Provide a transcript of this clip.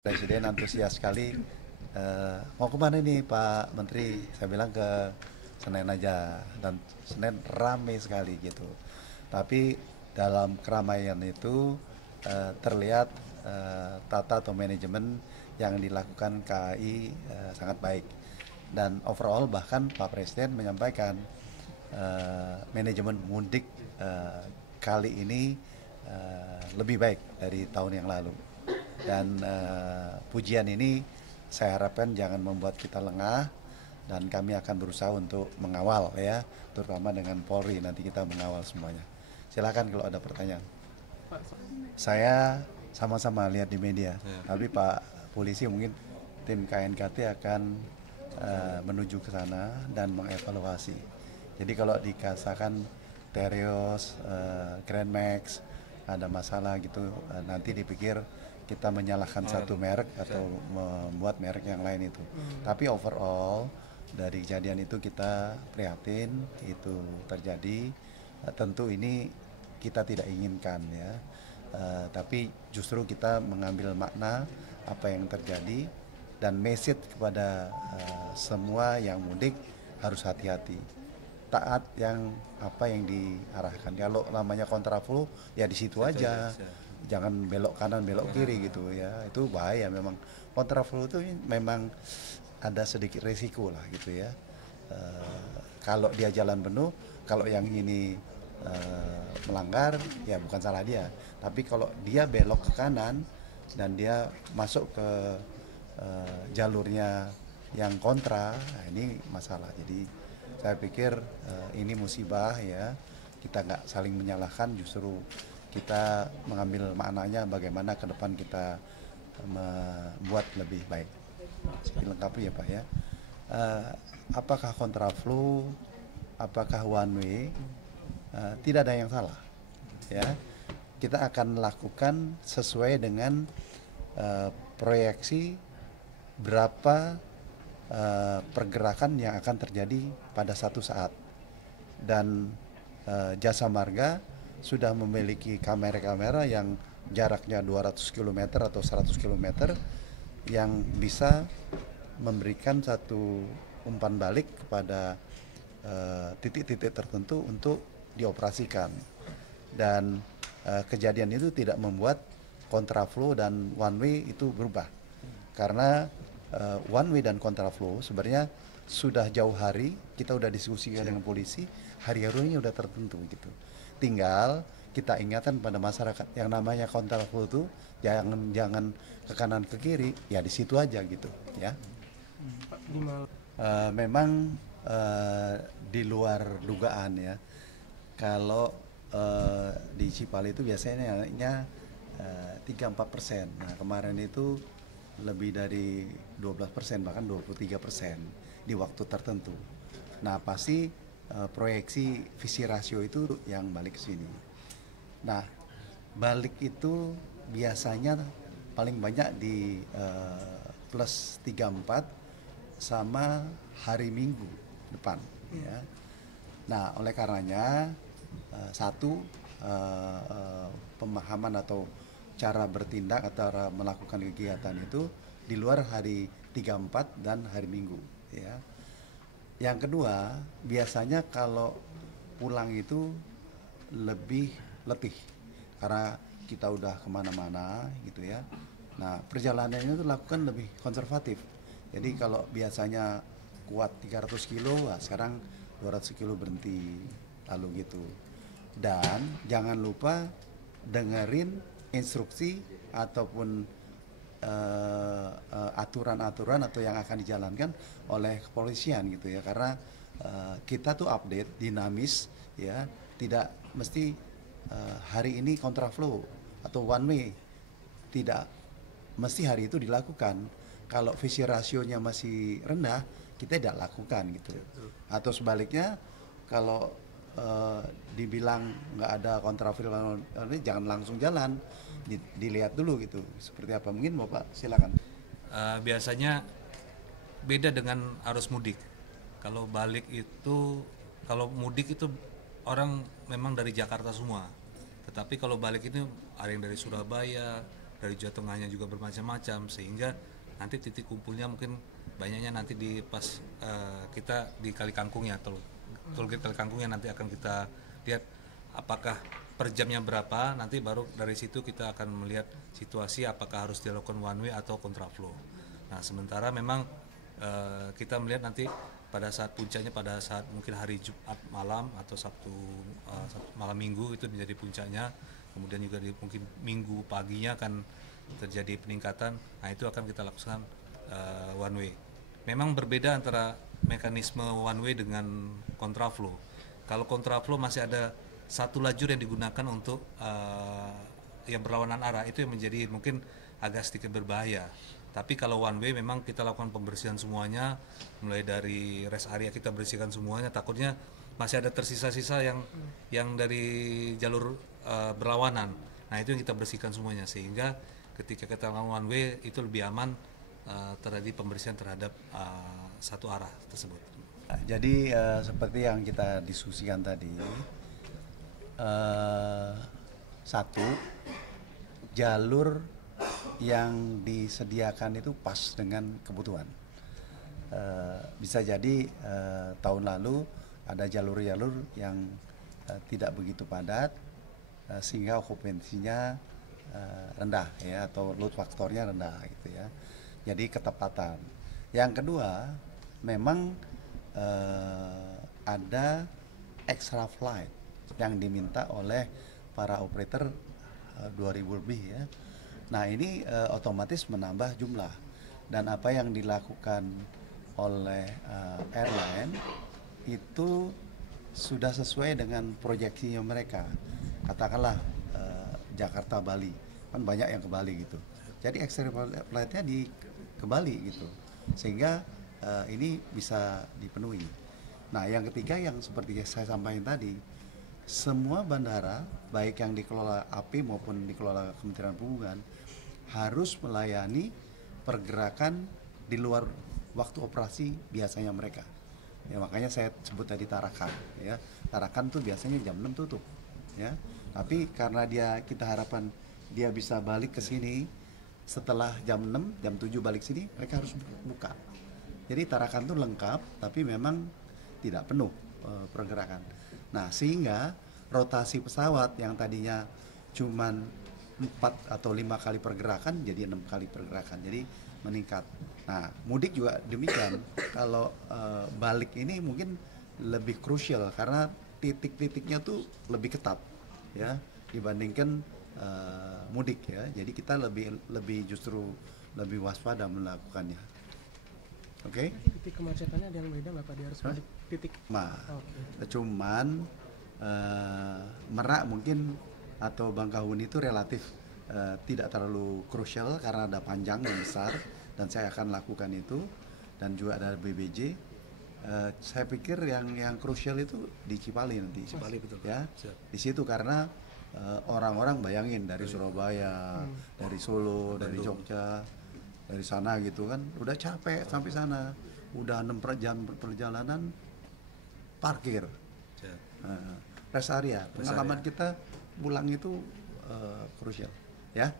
Presiden antusias sekali, mau kemana nih Pak Menteri? Saya bilang ke Senen aja, dan Senen rame sekali gitu. Tapi dalam keramaian itu terlihat tata atau manajemen yang dilakukan KAI sangat baik. Dan overall bahkan Pak Presiden menyampaikan manajemen mudik kali ini lebih baik dari tahun yang lalu. Dan pujian ini saya harapkan jangan membuat kita lengah, dan kami akan berusaha untuk mengawal ya, terutama dengan Polri, nanti kita mengawal semuanya. Silakan kalau ada pertanyaan. Saya sama-sama lihat di media, tapi Pak Polisi mungkin tim KNKT akan menuju ke sana dan mengevaluasi. Jadi kalau dikatakan Terios, Grand Max ada masalah gitu, nanti dipikir kita menyalahkan satu merek atau membuat merek yang lain itu. Tapi overall dari kejadian itu kita prihatin itu terjadi. Tentu ini kita tidak inginkan ya. Tapi justru kita mengambil makna apa yang terjadi dan message kepada semua yang mudik harus hati-hati, taat yang apa yang diarahkan. Kalau namanya kontraflow ya di situ aja, jangan belok kanan belok kiri gitu ya, itu bahaya memang. Kontraflow itu memang ada sedikit resiko lah gitu ya. Kalau dia jalan penuh, kalau yang ini melanggar ya bukan salah dia, tapi kalau dia belok ke kanan dan dia masuk ke jalurnya yang kontra, nah ini masalah. Jadi saya pikir ini musibah ya, kita nggak saling menyalahkan, justru kita mengambil maknanya bagaimana ke depan kita membuat lebih baik. Dilengkapi ya Pak ya. Apakah kontraflow, apakah one way, tidak ada yang salah ya. Kita akan lakukan sesuai dengan proyeksi berapa pergerakan yang akan terjadi pada satu saat. Dan Jasa Marga sudah memiliki kamera-kamera yang jaraknya 200 km atau 100 km yang bisa memberikan satu umpan balik kepada titik-titik tertentu untuk dioperasikan. Dan kejadian itu tidak membuat kontraflow dan one way itu berubah, karena one way dan kontraflow sebenarnya sudah jauh hari kita udah diskusikan dengan polisi, hari-harinya udah tertentu gitu. Tinggal kita ingatkan pada masyarakat yang namanya kontraflow itu jangan ke kanan ke kiri, ya di situ aja gitu ya. Memang di luar dugaan ya. Kalau di Cipali itu biasanya 3-4%. Nah kemarin itu lebih dari 12%, bahkan 23% di waktu tertentu. Nah pasti proyeksi visi rasio itu yang balik ke sini. Nah balik itu biasanya paling banyak di plus 34 sama hari Minggu depan ya. Nah oleh karenanya satu, pemahaman atau cara bertindak atau melakukan kegiatan itu di luar hari 34 dan hari Minggu ya. Yang kedua, biasanya kalau pulang itu lebih letih karena kita udah kemana-mana gitu ya. Nah perjalanannya itu lakukan lebih konservatif. Jadi kalau biasanya kuat 300 kilo, nah sekarang 200 kilo berhenti lalu gitu. Dan jangan lupa dengerin instruksi ataupun aturan-aturan atau yang akan dijalankan oleh kepolisian gitu ya, karena kita tuh update dinamis ya, tidak mesti hari ini kontraflow atau one way, tidak mesti hari itu dilakukan. Kalau visi rasionya masih rendah, kita tidak lakukan gitu. Atau sebaliknya, kalau dibilang nggak ada kontraflow, jangan langsung jalan, dilihat dulu gitu seperti apa. Mungkin Bapak silakan. Biasanya beda dengan arus mudik. Kalau balik itu, kalau mudik itu orang memang dari Jakarta semua. Tetapi kalau balik itu ada yang dari Surabaya, dari Jawa Tengahnya juga bermacam-macam, sehingga nanti titik kumpulnya mungkin banyaknya nanti di pas kita di Kali Kangkung ya, tollgate Kali Kangkung yang nanti akan kita lihat apakah per jamnya berapa, nanti baru dari situ kita akan melihat situasi apakah harus dilakukan one way atau kontraflow. Nah sementara memang kita melihat nanti pada saat puncaknya, pada saat mungkin hari Jumat malam atau Sabtu malam Minggu itu menjadi puncaknya, kemudian juga di mungkin Minggu paginya akan terjadi peningkatan. Nah itu akan kita lakukan one way. Memang berbeda antara mekanisme one way dengan kontraflow. Kalau kontraflow masih ada satu lajur yang digunakan untuk yang berlawanan arah, itu yang menjadi mungkin agak sedikit berbahaya. Tapi kalau one way memang kita lakukan pembersihan semuanya, mulai dari rest area kita bersihkan semuanya, takutnya masih ada tersisa-sisa yang dari jalur berlawanan. Nah itu yang kita bersihkan semuanya, sehingga ketika kita lakukan one way itu lebih aman terjadi pembersihan terhadap satu arah tersebut. Jadi seperti yang kita diskusikan tadi, satu, jalur yang disediakan itu pas dengan kebutuhan. Bisa jadi tahun lalu ada jalur-jalur yang tidak begitu padat, sehingga okupansinya rendah ya, atau load faktornya rendah gitu ya. Jadi ketepatan. Yang kedua, memang ada extra flight yang diminta oleh para operator 2000 lebih ya. Nah ini otomatis menambah jumlah, dan apa yang dilakukan oleh airline itu sudah sesuai dengan proyeksinya mereka. Katakanlah Jakarta Bali, kan banyak yang ke Bali gitu. Jadi extra flight-nya ke Bali gitu, sehingga ini bisa dipenuhi. Nah yang ketiga yang seperti saya sampaikan tadi, semua bandara baik yang dikelola API maupun dikelola Kementerian Perhubungan harus melayani pergerakan di luar waktu operasi biasanya mereka. Ya makanya saya sebut tadi Tarakan ya. Tarakan tuh biasanya jam 6 tutup ya. Tapi karena kita harapan dia bisa balik ke sini setelah jam 6, jam 7 balik sini, mereka harus buka. Jadi Tarakan tuh lengkap tapi memang tidak penuh pergerakan. Nah, sehingga rotasi pesawat yang tadinya cuman 4 atau 5 kali pergerakan jadi 6 kali pergerakan, jadi meningkat. Nah mudik juga demikian. Kalau balik ini mungkin lebih krusial karena titik-titiknya tuh lebih ketat ya dibandingkan mudik ya. Jadi kita lebih justru lebih waspada melakukannya. Oke? Titik kemacetannya ada yang beda nggak Pak? Dia harus mudik titik. Cuman Merak mungkin atau Bangkahuni itu relatif tidak terlalu krusial karena ada panjang yang besar, dan saya akan lakukan itu, dan juga ada BBJ. Saya pikir yang krusial itu di Cipali nanti. Cipali betul. Ya, di situ karena orang-orang bayangin dari Surabaya, dari Solo, dari Jogja, dari sana gitu kan, udah capek sampai sana, udah 6 jam perjalanan, parkir. Rest area, pengalaman kita pulang itu krusial ya.